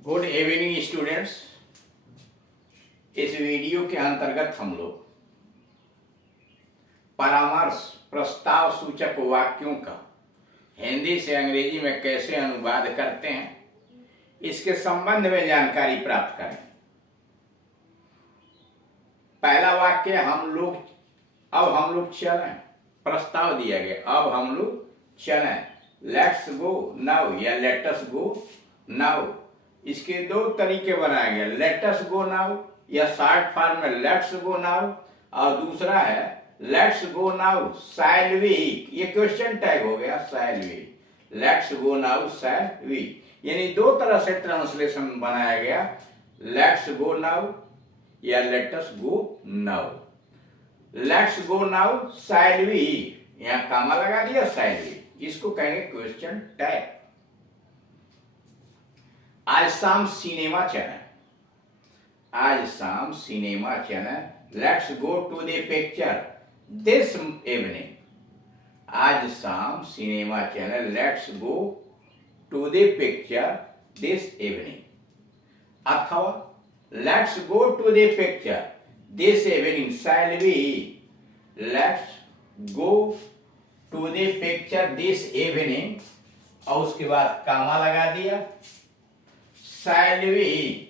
Good evening students. इस video के अंतर्गत हम लोग परामर्श प्रस्ताव सूचक वाक्यों का हिंदी से अंग्रेजी में कैसे अनुवाद करते हैं, इसके संबंध में जानकारी प्राप्त करें। पहला वाक्य अब हम लोग चलें। प्रस्ताव दिया गया, अब हम लोग चलें। लेट्स गो नाउ या लेट अस गो नाउ, इसके दो तरीके बनाए गए। लेट अस गो नाउ या शॉर्ट फॉर्म में लेट्स गो नाउ, और दूसरा है let's go now shall we. ये क्वेश्चन टैग हो गया, shall we. Let's go now shall we, यानी दो तरह से ट्रांसलेशन बनाया गया। लेट्स गो नाउ या let us go now. Let's go now shall we, यहां कामा लगा दिया, शैल वी, इसको कहेंगे क्वेश्चन टैग। आज शाम सिनेमा चलें। आज शाम सिनेमा चलें। Let's go to the picture this evening. आज शाम सिनेमा चलें। Let's go to the picture this evening. अथवा let's go to the picture this evening shall we. Let's go to the picture this evening, और उसके बाद कामा लगा दिया, shall we.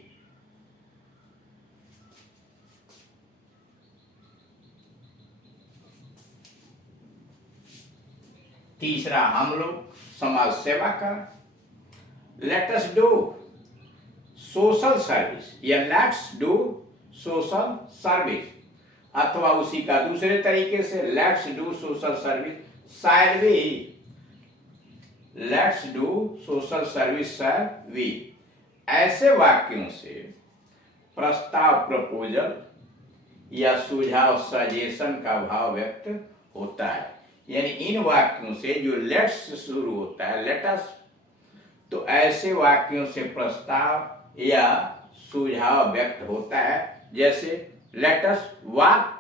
तीसरा, हम लोग समाज सेवा कर। Let us do social service या लेट्स डू सोशल सर्विस, अथवा उसी का दूसरे तरीके से let's do social service shall we. Let's do social service shall we. ऐसे वाक्यों से प्रस्ताव, प्रपोजल या सुझाव, सजेशन का भाव व्यक्त होता है। यानी इन वाक्यों से जो लेट्स से शुरू होता है, लेटस, तो ऐसे वाक्यों से प्रस्ताव या सुझाव व्यक्त होता है। जैसे let's walk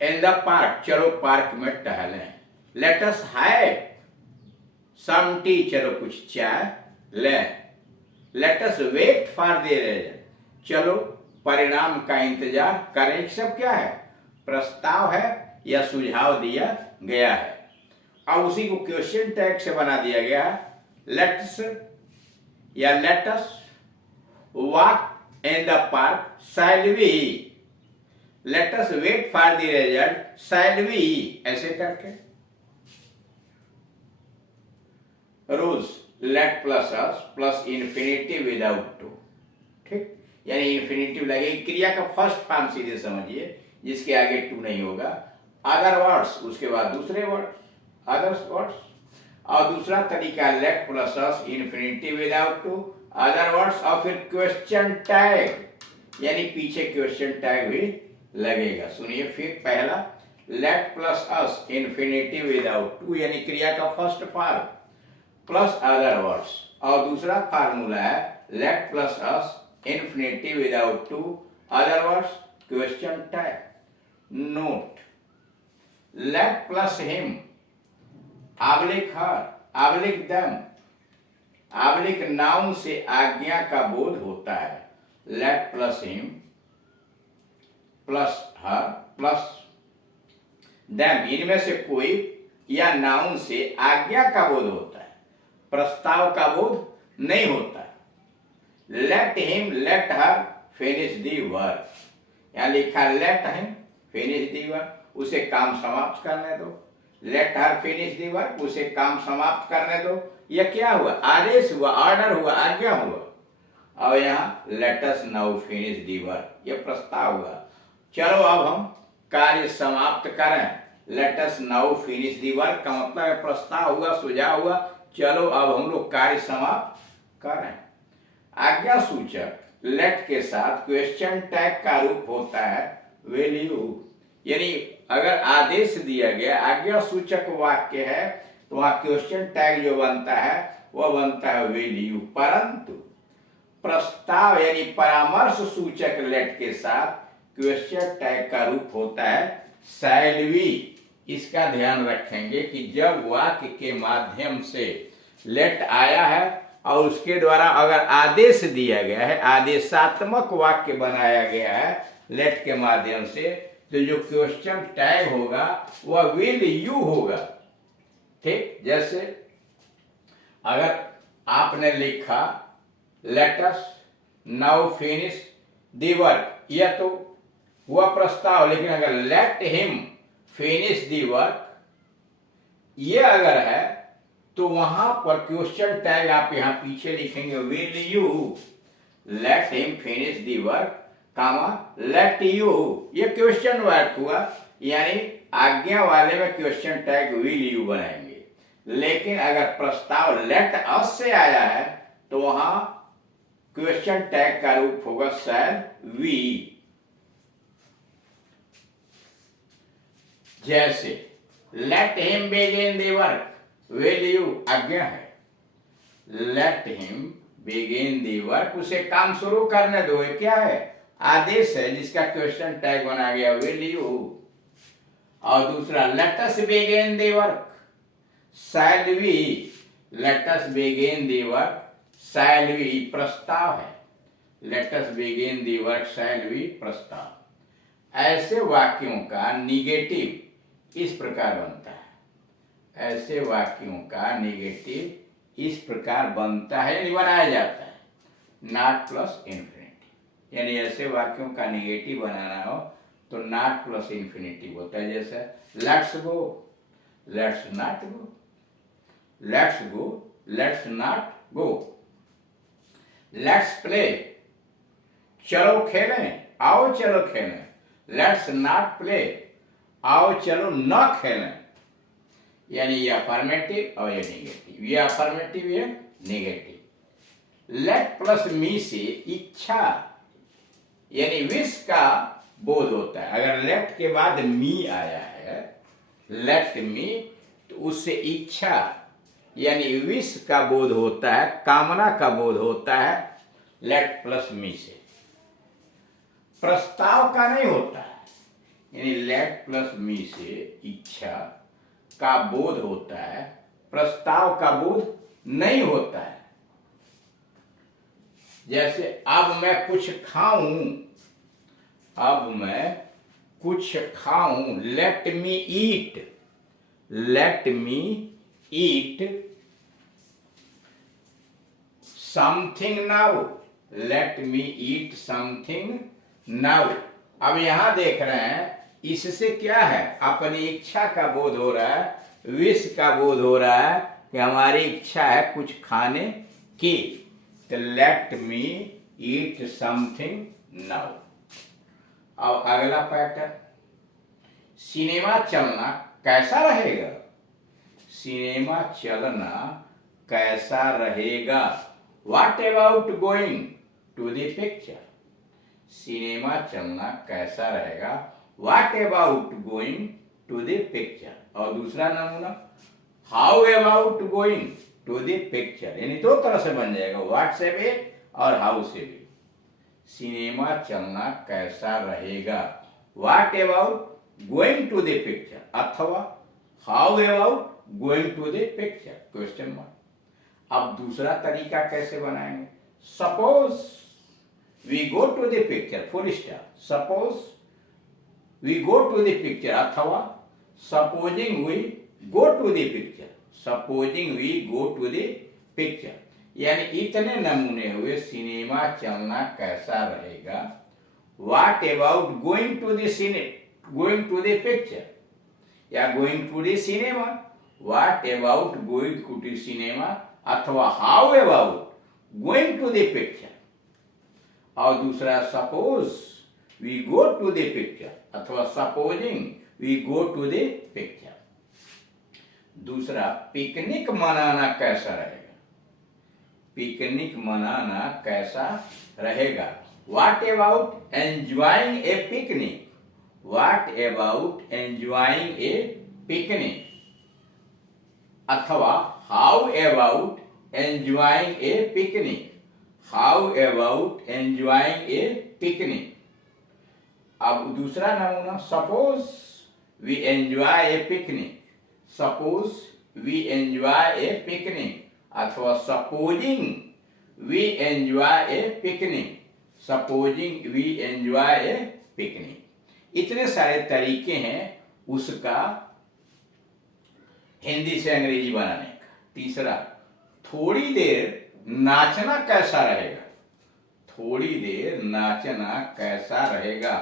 in the park, चलो पार्क में टहलें। लेटस हैव सम टी, चलो कुछ चाय लें। Let's wait for the result, चलो परिणाम का इंतजार करें। सब क्या है? प्रस्ताव है या सुझाव दिया गया है। अब उसी को क्वेश्चन टैग से बना दिया गया है। लेट्स या let's walk in the park shall we. Let's wait for the result shall we, ऐसे करके। Rules let plus us plus infinitive without to, ठीक, यानी इन्फिनिटिव लगेगी। क्रिया का फर्स्ट फॉर्म सीधे समझिए, जिसके आगे टू नहीं होगा। अदर वर्ड्स, उसके बाद दूसरे वर्ड, अदर्स वर्ड्स। और दूसरा तरीका let plus us infinitive without to, other words, और फिर क्वेश्चन टैग, यानी पीछे क्वेश्चन टैग भी लगेगा। सुनिए फिर, पहला let plus us infinitive without to, यानी क्रिया का first form plus other words, और दूसरा फार्मूला है let plus us infinitive without to, other words, question tag. Note let plus him, oblique her, oblique them, oblique noun से आज्ञा का बोध होता है। Let plus him plus her plus them, इनमें से कोई या नाउन से आज्ञा का बोध होता है, प्रस्ताव का बोध नहीं होता। Let him let her finish the work, यहां लिखा late him finish the work, उसे काम समाप्त करने दो। Let her finish the work, उसे काम समाप्त करने दो। यह क्या हुआ? आदेश हुआ, ऑर्डर हुआ, आज्ञा हुआ। और यहाँ let us now finish the work, यह प्रस्ताव हुआ। चलो अब हम कार्य समाप्त करें। Let us now finish the work का मतलब है प्रस्ताव हुआ, सुझाव हुआ, चलो अब हम लोग कार्य समाप्त करें। आज्ञा सूचक लेट के साथ क्वेश्चन टैग का रूप होता है विल यू, यानी अगर आदेश दिया गया, आज्ञा सूचक वाक्य है, तो वहां क्वेश्चन टैग जो बनता है वह बनता है विल यू। परंतु प्रस्ताव यानी परामर्श सूचक लेट के साथ क्वेश्चन टैग का रूप होता है शैल वी। इसका ध्यान रखेंगे कि जब वाक्य के माध्यम से लेट आया है और उसके द्वारा अगर आदेश दिया गया है, आदेशात्मक वाक्य बनाया गया है लेट के माध्यम से, तो जो क्वेश्चन टैग होगा वह विल यू होगा। ठीक, जैसे अगर आपने लिखा let us now finish the work, यह तो हुआ प्रस्ताव, लेकिन अगर late him finish the work ये अगर है तो वहां पर क्वेश्चन टैग आप यहां पीछे लिखेंगे will you let him finish the work comma let you, ये क्वेश्चन वर्क हुआ, यानी आज्ञा वाले में क्वेश्चन टैग विल यू बनाएंगे। लेकिन अगर प्रस्ताव लेट अस से आया है तो वहां क्वेश्चन टैग का रूप होगा शायद वी। जैसे let him begin the work, will you आज्ञा है, let him begin the work, उसे काम शुरू करने दो, ये क्या है? आदेश है जिसका क्वेश्चन टैग बना गया विल यू। और दूसरा let us begin the work shall we, let us begin the work shall we प्रस्ताव है, let us begin the work shall we प्रस्ताव। ऐसे वाक्यों का निगेटिव इस प्रकार बनता है, ऐसे वाक्यों का निगेटिव इस प्रकार बनता है यानी बनाया जाता है, नॉट प्लस इन्फिनिटी। यानी ऐसे वाक्यों का निगेटिव बनाना हो तो नॉट प्लस इन्फिनिटिव होता है। जैसे let's go, let's not go, let's go, let's not go, let's play, चलो खेलें, आओ चलो खेलें, लेट्स नॉट प्ले, आओ चलो न खेलें। यानी ये अफर्मेटिव और ये निगेटिव, ये अफर्मेटिव ये निगेटिव। लेट प्लस मी से इच्छा यानी विश का बोध होता है। अगर लेट के बाद मी आया है, लेट मी, तो उससे इच्छा यानी विश का बोध होता है, कामना का बोध होता है लेट प्लस मी से, प्रस्ताव का नहीं होता है। यानी लेट प्लस मी से इच्छा का बोध होता है, प्रस्ताव का बोध नहीं होता है। जैसे अब मैं कुछ खाऊं, अब मैं कुछ खाऊं, let me eat, let me eat something now, let me eat something now. अब यहां देख रहे हैं इससे क्या है, अपनी इच्छा का बोध हो रहा है, विश का बोध हो रहा है कि हमारी इच्छा है कुछ खाने की, तो late me eat something now. अब अगला पैटर्न, सिनेमा चलना कैसा रहेगा, सिनेमा चलना कैसा रहेगा, what about going to the picture, cinema चलना कैसा रहेगा, what about going to the picture. और दूसरा नमूना, how about going to the picture, यानी दो तरह से बन जाएगा, व्हाट से भी और हाउ से भी। सिनेमा चलना कैसा रहेगा, what about going to the picture अथवा how about going to the picture, question mark. अब दूसरा तरीका कैसे बनाएंगे, suppose we go to the picture, full stop, suppose we go to the picture अथवा supposing we go to the picture, supposing we go to the picture. यानी इतने नमूने हुए, सिनेमा चलना कैसा रहेगा, what about going to the cine, going to the picture या going to the cinema, what about going to the cinema अथवा how about going to the picture. और दूसरा, suppose we go to the picture अथवा supposing we go to the picture. दूसरा, picnic मनाना कैसा रहेगा, picnic मनाना कैसा रहेगा, what about enjoying a picnic, what about enjoying a picnic अथवा how about enjoying a picnic, how about enjoying a picnic. अब दूसरा नमूना, suppose we enjoy a picnic, suppose we enjoy a picnic अथवा supposing we enjoy a picnic, supposing we enjoy a picnic. इतने सारे तरीके हैं उसका हिंदी से अंग्रेजी बनाने का। तीसरा, थोड़ी देर नाचना कैसा रहेगा, थोड़ी देर नाचना कैसा रहेगा,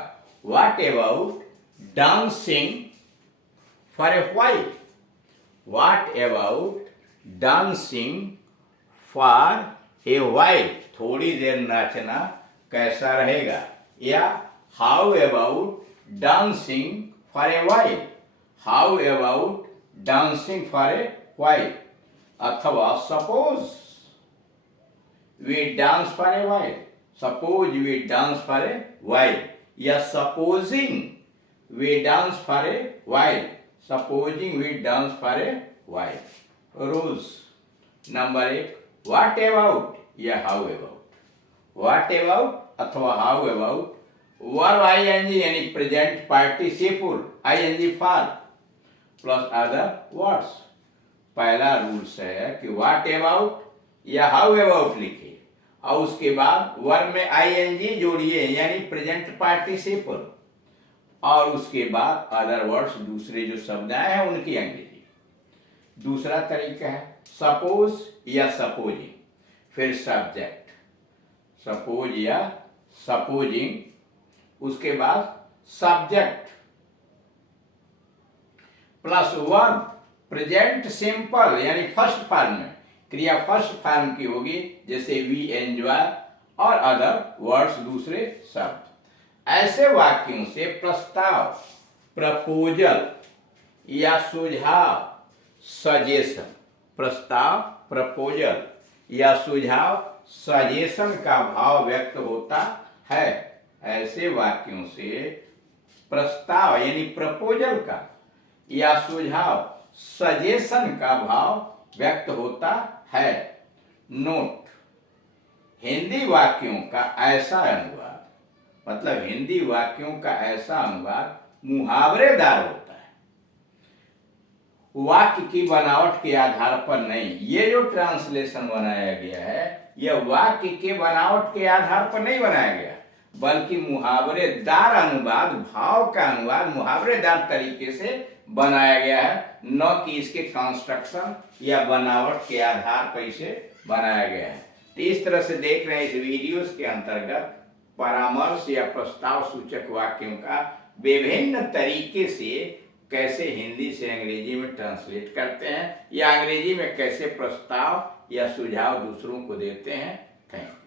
what about dancing for a while, what about dancing for a while, थोड़ी देर नाचना कैसा रहेगा, या how about dancing for a while, how about dancing for a while, अथवा suppose we dance for a while, suppose we dance for a while, या supposing we dance for a while, supposing we dance for a while. Rules number 1, what about या how about, what about अथवा how about verb ING यानी present participle ING for plus other words. पहला rules है कि what about या how about लिखिए और उसके बाद वर्ब में आईएनजी जोड़िए यानी प्रेजेंट पार्टिसिपल, और उसके बाद अदर वर्ड्स दूसरे जो शब्द आए हैं उनकी अंग्रेजी। दूसरा तरीका है सपोज या सपोजिंग, फिर सब्जेक्ट सपोज या सपोजिंग, उसके बाद subject plus verb present simple यानी फर्स्ट फॉर्म में, क्रिया फर्स्ट फॉर्म की होगी जैसे वी एंजॉय, और अदर वर्ड्स दूसरे शब्द। ऐसे वाक्यों से प्रस्ताव, प्रपोजल या सुझाव, सजेशन, प्रस्ताव, प्रपोजल या सुझाव, सजेशन का भाव व्यक्त होता है। ऐसे वाक्यों से प्रस्ताव यानी प्रपोजल का या सुझाव, सजेशन का भाव व्यक्त होता है। नोट, हिंदी वाक्यों का ऐसा अनुवाद, मतलब हिंदी वाक्यों का ऐसा अनुवाद मुहावरेदार होता है, वाक्य की बनावट के आधार पर नहीं। ये जो ट्रांसलेशन बनाया गया है यह वाक्य के बनावट के आधार पर नहीं बनाया गया, बल्कि मुहावरेदार अनुवाद, भाव का अनुवाद मुहावरेदार तरीके से बनाया गया है, न कि इसके कंस्ट्रक्शन या बनावट के आधार पर इसे बनाया गया है। तो इस तरह से देख रहे हैं इस वीडियोस के अंतर्गत परामर्श या प्रस्ताव सूचक वाक्यों का विभिन्न तरीके से कैसे हिंदी से अंग्रेजी में ट्रांसलेट करते हैं या अंग्रेजी में कैसे प्रस्ताव या सुझाव दूसरों को देते हैं। Thank you.